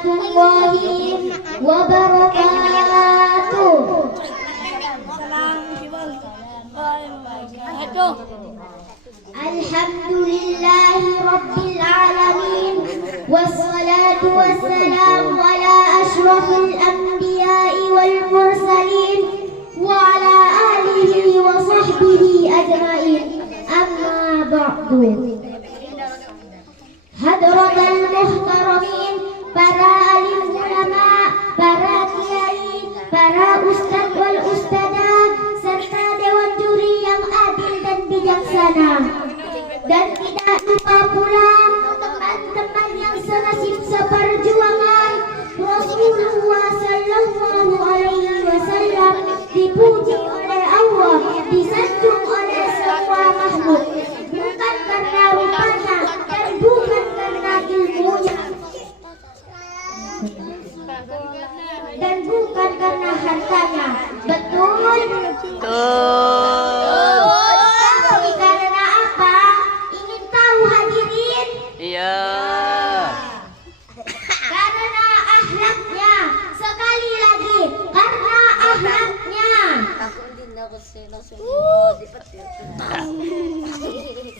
warahmatullahi wabarakatuh. Alhamdulillahi rabbil alamin, wassalatu wassalamu ala ashrafil anbiya'i wal mursalin wa ala alihi wa sahbihi ajma'in. Amma ba'du. Hadratal muhtaramin, para alim ulama, para kiai, para ustadz wal ustadzah, serta dewan juri yang adil dan bijaksana. Dan tidak lupa pula teman-teman yang senasib seperjuangan. Rasulullah sallallahu alaihi wasallam dipuji oleh Allah, disanjung oleh semua makhluk, bukan karena rupanya dan bukan karena ilmunya, dan bukan karena hartanya. Betul? Tapi karena apa? Ingin tahu hadirin? Iya. Karena akhlaknya. Sekali lagi, karena akhlaknya.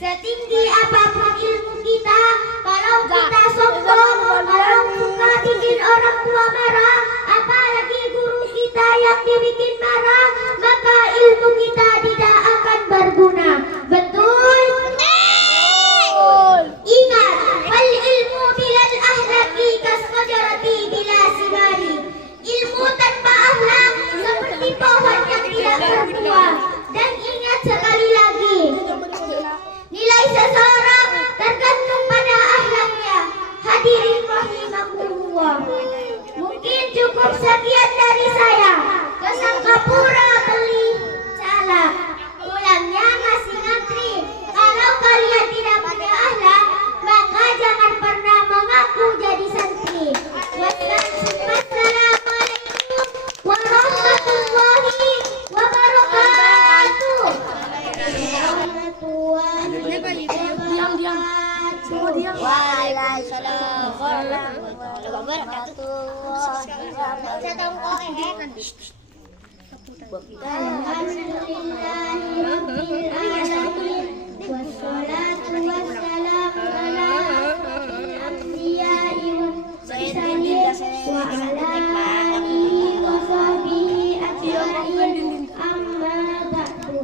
Setinggi apapun ilmu kita, kalau kita sombong, kalau suka bikin orang tua marah, apalagi guru kita yang dibikin marah, maka ilmu kita tidak akan berguna. Betul? Ingat, fal ilmu bilal ahlaki kasfajarati bila simari. Ilmu tanpa akhlak seperti pohon yang tidak berbuah. Dan ingat sekali lagi, nilai seseorang tergantung pada akhlaknya. Hadirin rahimakumullah. Mungkin cukup sekian dari saya. Kesangkapura beli calak, pulangnya masih ngantri. Kalau kalian tidak punya akhlak, maka jangan pernah mengaku jadi santri. Wassalamualaikum warahmatullahi wabarakatuh. Waalaikumsalam warahmatullahi wabarakatuh. Alhamdulillahirabbil alamin, wassalatu wassalamu ala asyrofil anbiya'i wal mursalin wa ala alihi wa sahbihi ajma'in. Amma ba'du.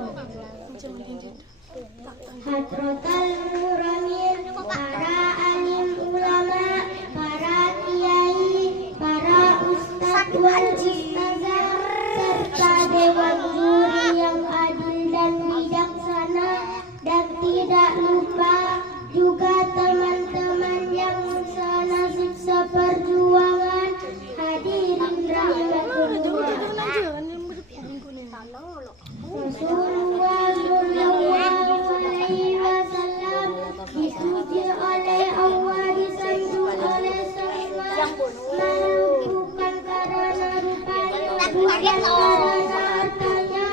Hadratal muramin, para alim ulama, para kiai, para ustadz wal ustazah, serta dewan juri yang adil dan bijaksana. Dan tidak lupa juga teman-teman yang senasib seperjuangan. Hadirin rahimakumullah. Rasulullah sallallahu alaihi wasallam dipuji oleh Allah, disanjung oleh semua makhluk, bukan karena rupanya, bukan karena hartanya,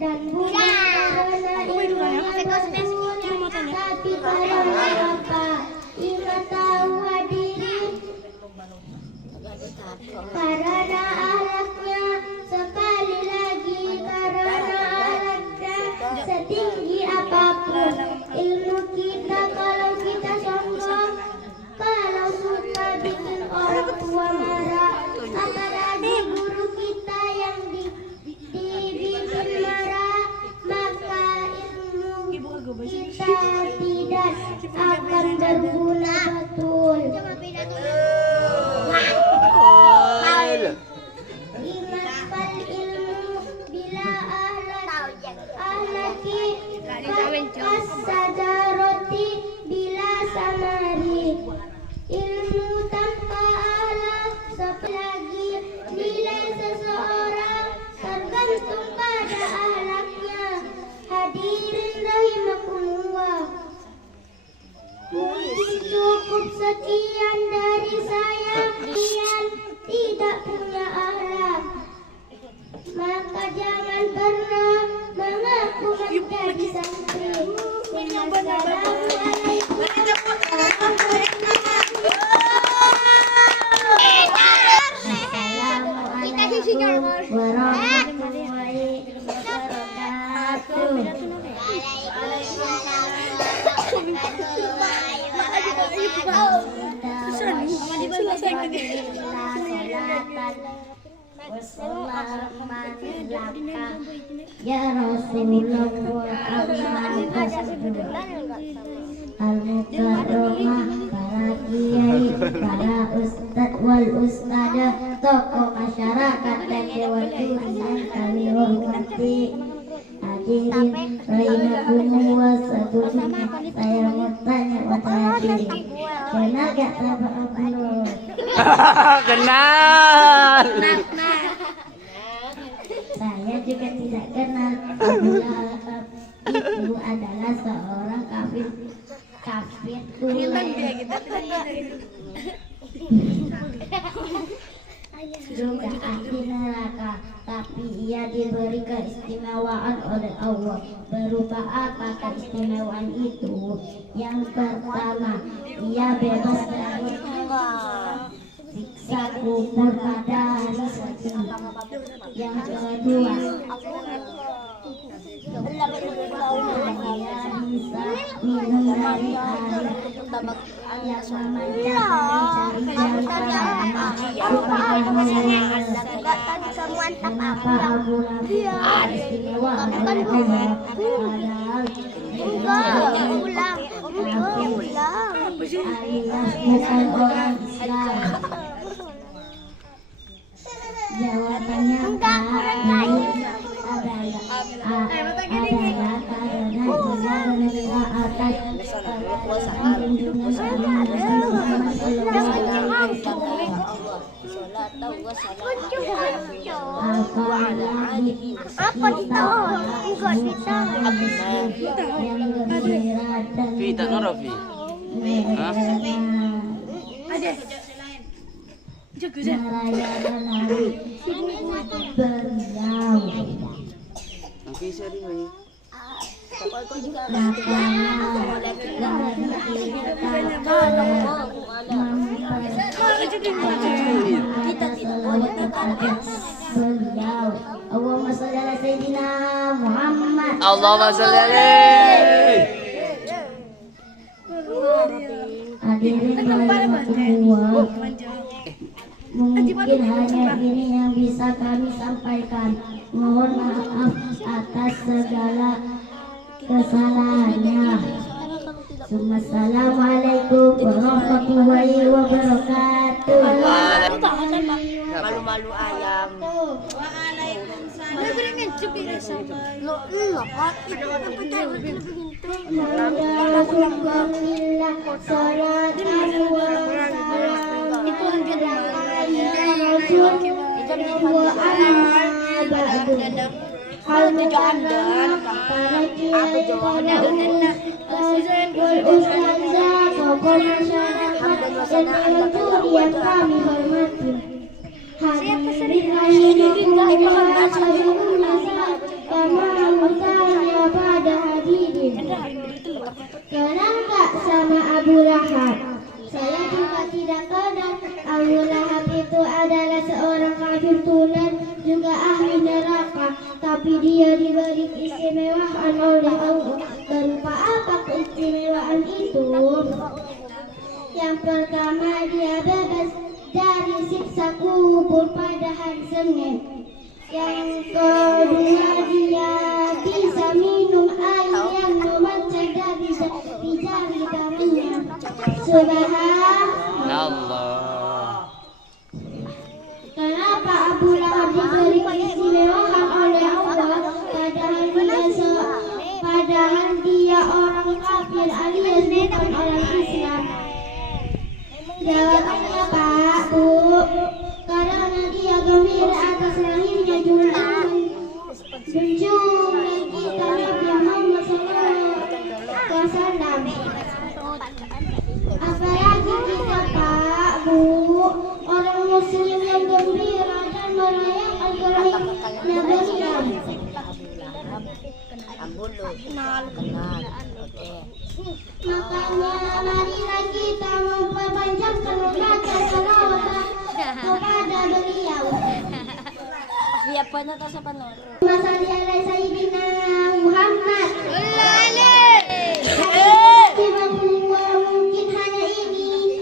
dan bukan karena ilmunya, tapi karena apa? Ingat tahu hadirin, karena akhlaknya. Sekali lagi, karena akhlaknya. Setinggi apapun ilmu kita, kalau kita sombong, kalau suka bikin orang tua marah, apalagi guru kita yang dibikin marah, maka ilmu kita tidak akan berguna. Betul? Ingat, fal ilmu bila ahlaki as-sajarati bila samari. Ilmu tanpa akhlak selagi nilai seseorang tergantung pada akhlaknya. Hadirin rahimakumullah. Mungkin cukup sekian dari saya. Kalian tidak punya akhlak, maka jangan pernah mengaku menjadi santri. Wassalamualaikum warahmatullahi wabarakatuh. Ya Rasulullah al-mukarramah, para kiai, para ustadz wal ustadzah, tokoh masyarakat dan dewan juri yang kami hormati. Hadirin rahimakumullah, sebelumnya saya mau tanya pada hadirin, kenal gak sama Abdullah? Kenal. Saya juga tidak kenal. Abdullah itu adalah seorang kafir tulen. Juga ahli neraka, tapi ia diberi keistimewaan oleh Allah. Berupa apa keistimewaan itu? Yang pertama, ia bebas dari siksa kubur pada hari suci. Yang kedua, ia bisa minum dari air yang memancarkan kenapa Abu Lahab istimewa oleh Allah, padahal alias bukan orang Islam? Jawabannya adalah karena dia menerima atas merayakan hari beliau. Allahumma sholli ala sayyidina Muhammad. Allahumma sholli alaihi. Hadirin rahimakumullah, mungkin hanya ini yang bisa kami sampaikan. Mohon maaf atas segala kesalahannya. Assalamualaikum warahmatullahi wabarakatuh. Malu-malu ayam. yang kami hormati. Hadirin rahimakumullah, tanya pada hadirin, kenal gak sama Abu Lahab? Saya juga tidak kenal. Abu Lahab itu adalah seorang kafir tulen, juga ahli neraka, tapi dia diberi keistimewaan oleh Allah. Berupa apa keistimewaan itu? Yang pertama, dia bebas dari siksa kubur pada hari Senin. Yang kedua, dia bisa minum air yang memancar dari jari tangannya. Subhanallah. Kenapa Abu Lahab diberi keistimewaan oleh Allah, padahal dia orang kafir alias bukan orang Islam? Jawabannya Pak, Bu, karena dia gembira atas lahirnya junjungan kita Nabi Muhammad SAW. Apalagi kita Pak, Bu, orang Muslim yang gembira dan merayakan kelahirannya beliau. Makanya marilah kita memperpanjangkan membaca salawat kepada beliau. Siapa nata sa panon? Masali ala Sayyidina Muhammad. Mungkin hanya ini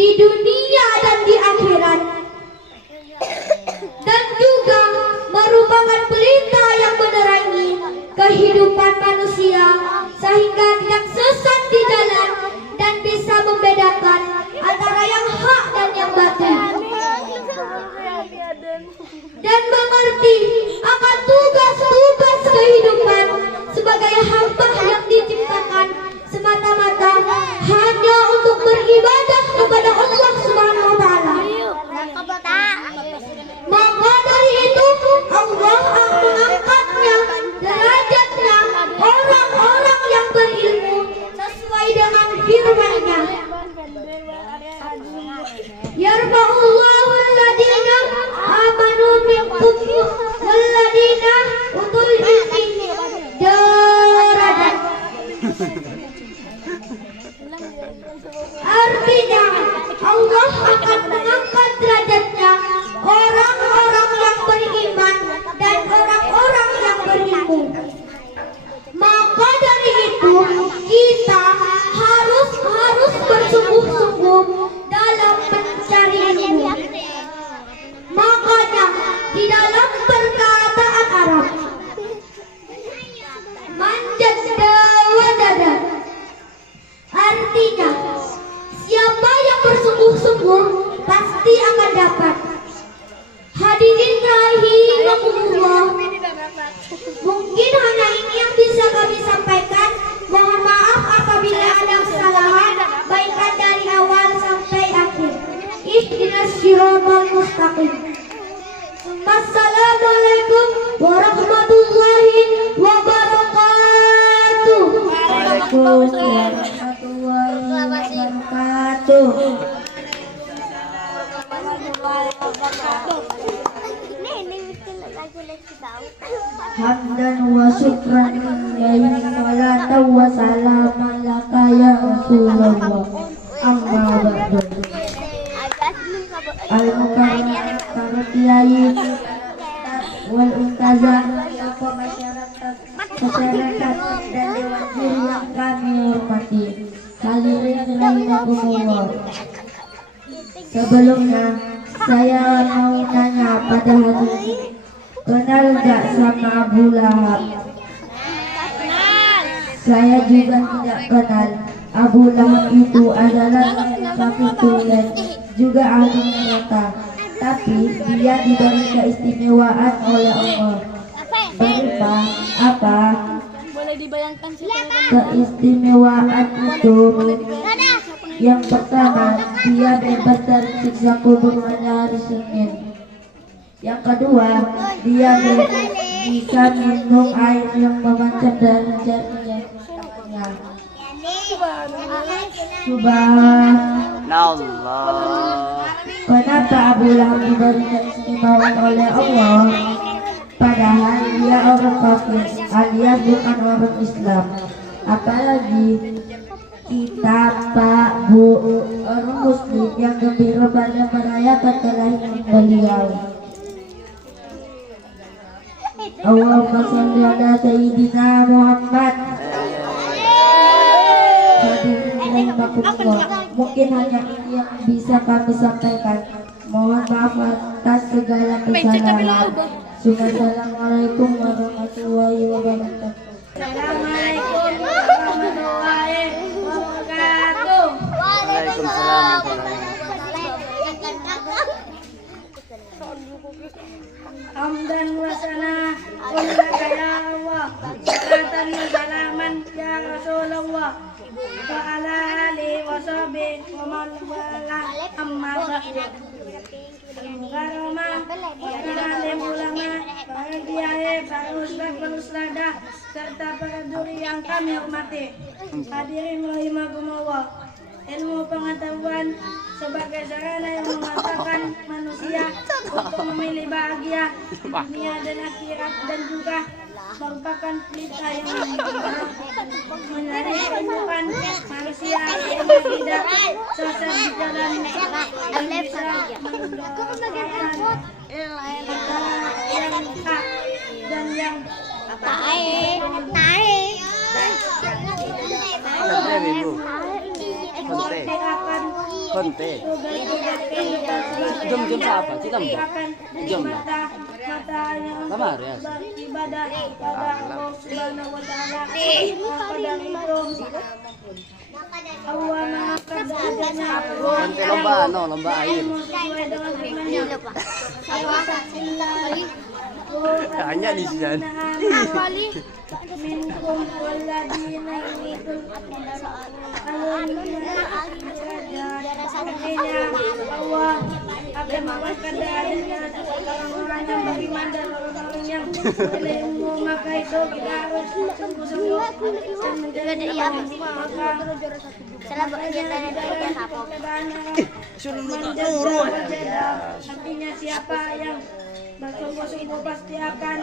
di dunia dan di akhirat, dan juga merupakan pelita yang menerangi kehidupan manusia sehingga tidak sesat di jalan dan bisa membedakan antara yang hak dan yang batil, dan mengerti akan tugas-tugas kehidupan sebagai hamba yang diciptakan semata-mata hanya untuk beribadah kepada Allah Subhanahu wa taala. Maka dari itu Allah mengangkatnya derajatnya orang-orang yang berilmu sesuai dengan firman-Nya. Yarfa'ullahu alladhina amanu minkum walladhina utul ilmi darajat. Artinya Allah akan mengangkat derajatnya orang-orang yang beriman dan orang-orang yang berilmu. Maka dari itu kita harus bersungguh-sungguh dalam mencari ilmu. Makanya di dalam perkataan Arab, manjada wajada, artinya siapa yang bersungguh-sungguh pasti akan dapat. Hadirin rahimahumullah, mungkin hanya ini yang bisa kami sampaikan. Mohon maaf apabila ada kesalahan, baikkan dari awal sampai akhir. Ihdinas siratal mustaqim. Assalamualaikum warahmatullahi wabarakatuh. Waalaikumsalam warahmatullahi wabarakatuh. Hamdan wa syukran lillahi salatan wa salaman laka ya Rasulullah. Amma ba'du. Al-mukarramah wal untaza, masyarakat dan dewan juri yang kami hormati. Hadirin rahimakumullah. Sebelumnya saya mau nanya pada hari ini, kenal gak sama Abu Lahab? Saya juga tidak kenal. Abu Lahab itu adalah kafir dan juga ahli neraka. Tapi dia diberi keistimewaan oleh Allah. Berupa apa? Boleh dibayangkan Keistimewaan itu, yang pertama, dia bebas dari siksa kubur pada hari Senin. Yang kedua, dia bisa minum air yang memancar dari jarinya. Allah. Kenapa Abu Lahab diberi keistimewaan oleh Allah? Padahal dia orang kafir alias bukan orang Islam. Apalagi kita Pak Bu orang Muslim yang gembira pada merayakan kelahiran beliau. Allahumma sholli ala sayyidina Muhammad. Hadirin rahimakumullah, mungkin hanya ini yang bisa kami sampaikan. Mohon maaf atas segala kesalahan. Assalamualaikum warahmatullahi wabarakatuh. Assalamualaikum warahmatullahi wabarakatuh. Waalaikumsalam. Hamdan wa sana'un laka ya Allah, salatan wa salaman ya Rasulullah, wa ala alihi wa sahbihi wa man wala, amma ba'du. Al-Mukarramah, para alim ulama, para kiai, para ustaz, para ustadzah, serta para juri yang kami hormati. Hadirin rahimakumullah. Ilmu pengetahuan sebagai sarana yang mematahkan manusia untuk memilih bahagia dunia dan akhirat, dan juga merupakan pelita yang mencari kehidupan manusia yang tidak sesat di jalan dan bisa mendapatkan yang hak dan yang Santai, Ibu. Santai. akan Konte. tugas-tugas kehidupan sebagai Jom siapa? Citam. akan Jom. matanya Lamar, untuk ya. beribadah kepada Allah Subhanahu wa Ta'ala. Maka dari itu Allah mengangkat derajatnya Konte lomba lomba air. sesuai dengan firman-Nya. Hanya di sini. Minkum waladina yuridu artinya Allah akan mengangkat derajatnya orang-orang yang beriman dan orang-orang yang berilmu. Maka itu kita harus sungguh-sungguh dan menjaga artinya siapa yang bersungguh-sungguh pasti akan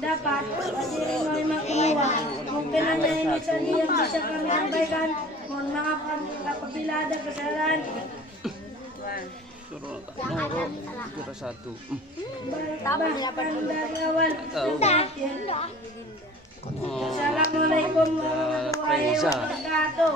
dapat. Hadirin rahimakumullah, mungkin hanya ini saja yang bisa kami sampaikan. Mohon maaf apabila ada kesalahan. Juara 1. Bahkan dari awal. Assalamualaikum warahmatullahi wabarakatuh.